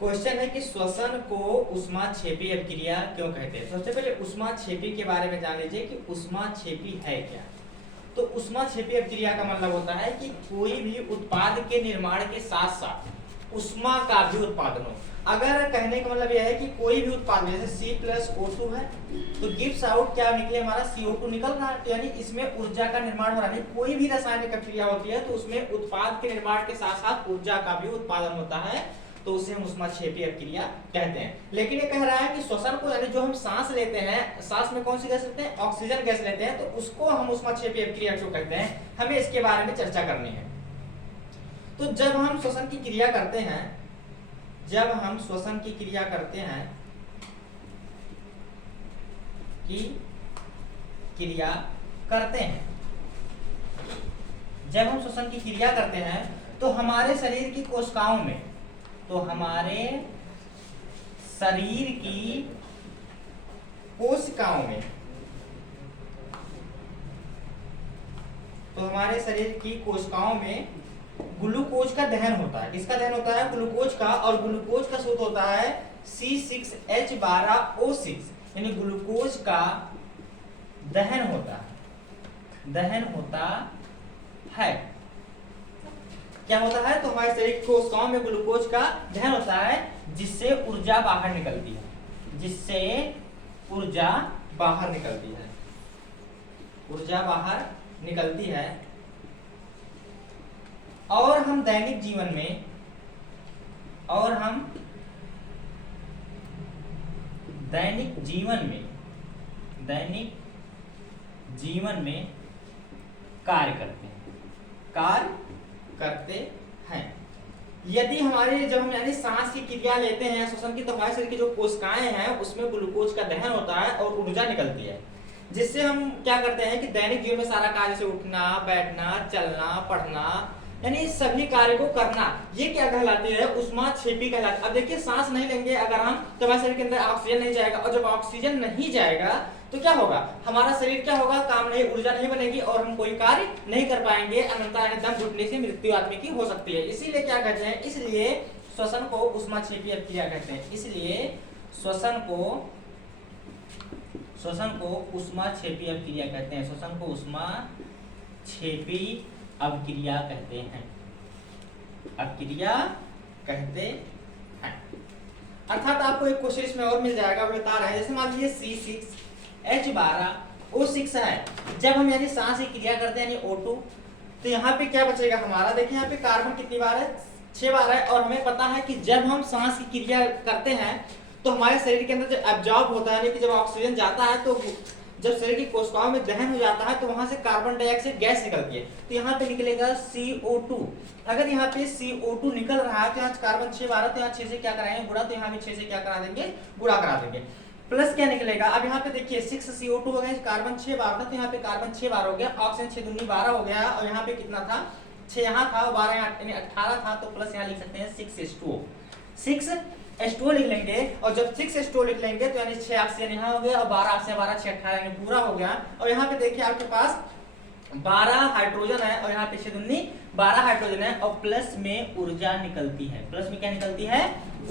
Question है कि श्वसन को ऊष्माक्षेपी अभिक्रिया क्यों कहते हैं। सबसे पहले ऊष्माक्षेपी के बारे में जान लीजिए कि ऊष्माक्षेपी है क्या। तो ऊष्माक्षेपी अभिक्रिया का मतलब होता है कि कोई भी उत्पाद के निर्माण के साथ साथ ऊष्मा का भी उत्पादन हो। अगर कहने का मतलब यह है कि कोई भी उत्पाद, जैसे C+O2 है तो गिव्स आउट क्या निकले, हमारा CO2 निकल रहा है, तो यानी इसमें ऊर्जा का निर्माण हो रहा है। कोई भी रासायनिक अभिक्रिया होती है तो उसमें उत्पाद के निर्माण के साथ साथ ऊर्जा का भी उत्पादन होता है, तो उसे हम ऊष्माक्षेपी अभिक्रिया कहते हैं। लेकिन ये कह रहा है कि श्वसन को, यानी जो हम सांस लेते हैं, सांस में कौन सी गैस लेते हैं, ऑक्सीजन गैस लेते हैं, तो उसको हम ऊष्माक्षेपी अभिक्रिया क्यों कहते हैं, हमें इसके बारे में चर्चा करनी है। तो जब हम श्वसन की क्रिया करते हैं, जब हम श्वसन की क्रिया करते हैं जब हम श्वसन की क्रिया करते हैं तो हमारे शरीर की कोशिकाओं में, तो हमारे शरीर की कोशिकाओं में ग्लूकोज का दहन होता है। किसका दहन होता है, ग्लूकोज का, और ग्लूकोज का सूत्र होता है C6H12O6, यानी ग्लूकोज का दहन होता है। क्या होता है, तो हमारे शरीर की कोशिकाओं में ग्लूकोज का दहन होता है, जिससे ऊर्जा बाहर निकलती है, और हम दैनिक जीवन में कार्य करते हैं। यदि हमारे, जब हम यानी सांस की क्रिया लेते हैं श्वसन की, तो हमारे शरीर की जो कोशिकाएं हैं उसमें ग्लूकोज का दहन होता है और ऊर्जा निकलती है, जिससे हम क्या करते हैं कि दैनिक जीवन में सारा कार्य, जैसे उठना, बैठना, चलना, पढ़ना, यानी सभी कार्य को करना, ये क्या कहलाती है, ऊष्माक्षेपी कहलाती है। अब देखिए, सांस नहीं लेंगे अगर हम, तो हमारे शरीर के अंदर ऑक्सीजन नहीं जाएगा, और जब ऑक्सीजन नहीं जाएगा तो क्या होगा, हमारा शरीर क्या होगा, काम नहीं, ऊर्जा नहीं बनेगी और हम कोई कार्य नहीं कर पाएंगे, अनंता यानी दम घुटने से मृत्यु आदमी की हो सकती है। इसीलिए क्या कहते हैं, इसलिए श्वसन को ऊष्माक्षेपी अभिक्रिया कहते हैं। इसलिए श्वसन को ऊष्माक्षेपी अभिक्रिया कहते हैं। श्वसन को ऊष्माक्षेपी अभिक्रिया कहते हैं। अर्थात आपको एक क्वेश्चन इसमें और मिल जाएगा, वो बता रहे हैं, जैसे मान लीजिए C6H12O6 है, जब हम यानी सांस की क्रिया करते हैं यानी O2, तो यहाँ पे क्या बचेगा हमारा, देखिए यहाँ पे कार्बन कितनी बार है, 6 बार है, और हमें पता है कि जब हम सांस की क्रिया करते हैं तो हमारे शरीर के अंदर जब एब्जॉर्ब होता है, यानी कि जब ऑक्सीजन जाता है, तो जब शरीर की कोशिकाओं में दहन हो जाता है तो वहां से कार्बन डाइऑक्साइड गैस निकलती है, तो यहाँ पे निकलेगा CO2। अगर यहाँ पे CO2 निकल रहा है तो यहाँ कार्बन 6 बार है, तो यहाँ 6 से क्या कराएंगे, गुणा, तो यहाँ भी 6 से क्या करा देंगे, गुणा करा देंगे, प्लस क्या निकलेगा। अब यहाँ पे देखिए 6CO2 हो गया, कार्बन 6 बार था, तो यहाँ पे कार्बन 6 बार हो गया, ऑक्सीजन 6 दूनी 12 हो गया, और यहाँ पे कितना था, 6 यहाँ था और 12 यानी 18 था, तो प्लस यहाँ लिख सकते हैं 6H2O लिख लेंगे, और जब 6H2O लिख लेंगे तो यानी 6 ऑक्सीजन यहाँ हो गया, और 12 ऑक्सीजन 12 6 18 यानी पूरा हो गया। और यहाँ पे देखिए आपके पास 12 हाइड्रोजन है, और यहाँ पे 6 दूनी 12 हाइड्रोजन है, और प्लस में ऊर्जा निकलती है। प्लस में क्या निकलती है,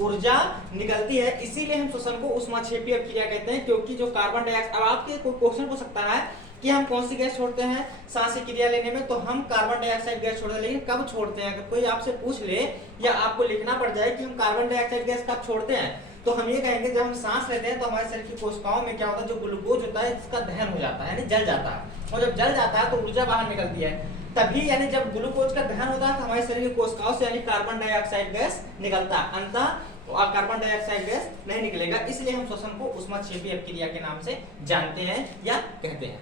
ऊर्जा निकलती है। इसीलिए हम श्वसन को ऊष्माक्षेपी अभिक्रिया कहते हैं, क्योंकि जो कार्बन डाइऑक्साइड, अब आपके कोई क्वेश्चन हो सकता है कि हम कौन सी गैस छोड़ते हैं सांस की क्रिया लेने में, तो हम कार्बन डाइऑक्साइड गैस छोड़ते हैं, लेकिन कब छोड़ते हैं, अगर कोई आपसे पूछ ले या आपको लिखना पड़ जाए कि हम कार्बन डाइऑक्साइड गैस कब छोड़ते हैं, तो हम ये कहेंगे जब हम सांस लेते हैं तो हमारे शरीर की कोशिकाओं में क्या होता है, जो ग्लूकोज होता है इसका दहन हो जाता है, यानी जल जाता है, और जब जल जाता है तो ऊर्जा बाहर निकलती है, तभी यानी जब ग्लूकोज का दहन होता है तो हमारे शरीर की कोशिकाओं से यानी कार्बन डाइऑक्साइड गैस निकलता है, अंततः कार्बन डाइऑक्साइड गैस नहीं निकलेगा। इसलिए हम श्वसन को ऊष्माक्षेपी अभिक्रिया के नाम से जानते हैं या कहते हैं।